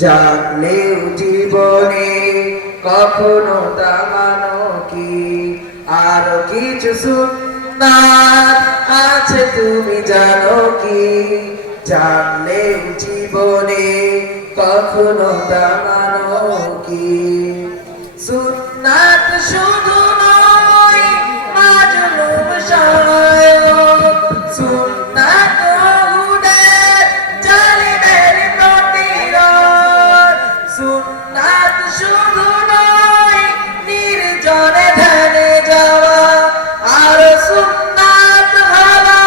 জানলেও জীবনে কখনো দামানো কি আরো কিছু সুন্নাত আছে তুমি জানো কি জানলেও জীবনে কখনো দামানো কি সুন্নাত শুধু নয় মাজলুম শায়ক সুন্নাত হুদের জালিমের প্রতিরোধ সুন্নাত শুধু নয় নির্জনে ধ্যানে যাওয়া আর সুন্নাত হলো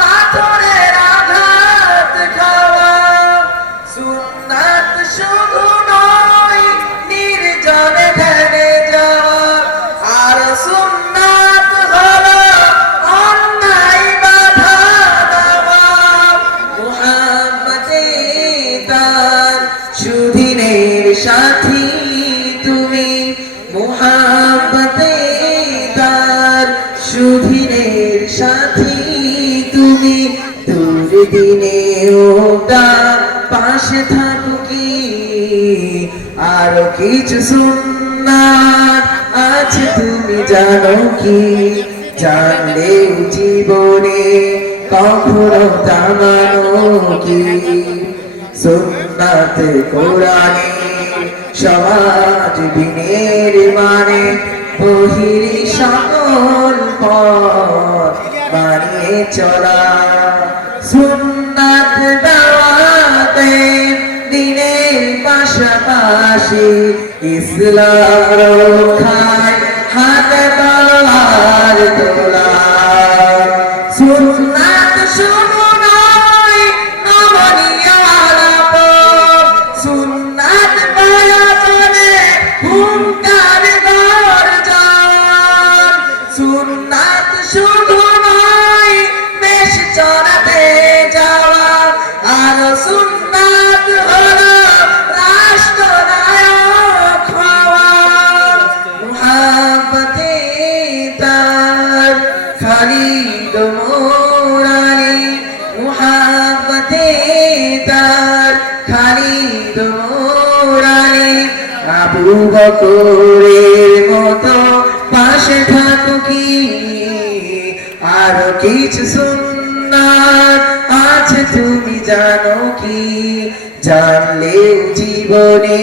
পাথরের আঘাত খাওয়া সুন্নাত শুধু নয় নির্জনে ধ্যানে যাওয়া আর সুন্নাত হলো অন্যায় বাধা দেওয়া মুহাম্মদে তার সুদিনের সাথী তুমি মুহাম্মদে তার সুদিনের সাথী তুমি দুর্দিনেও তার পাশে থাকো কি আরো কিছু সুন্নাত আছে তুমি জানো কি জানলেও জীবনে কখনো দামানো কি সুন্নাত কোরআনে সমাজ বিনের মানে বহিরি সকল পথ মানিয়ে চলা সুন্নাত দাওয়াতে দিনের পাশাপাশি ইসলাম রক্ষায় হাতে তলোয়ার তোলা সুন্নাত শুধু নয় নমনীয় আলাপ সুন্নাত প্রয়োজনে হুঙ্কার গর্জন সুন্নাত শুধু নয় বেশ চড়াতে যাওয়া আর সুন্নাত হলো রাষ্ট্রনায়ক হওয়া মুহাম্মদে তার খালিদ মোরালি মুহাম্মদে তার খালিদ মোরালি আবু বকরের মতো পাশে থাকো কি আরো কিছু সুন্নাত আছে তুমি জানো কি জানলেও জীবনে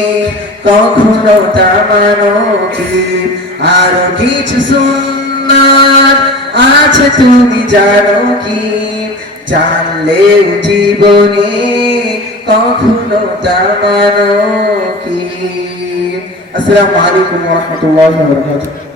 কখনো দামানো কি আরো কিছু সুন্নাত আছে তুমি জানো কি জানলেও জীবনে কখনো দামানো কি আসসালামু আলাইকুম ওয়া রাহমাতুল্লাহি ওয়া বারাকাতুহু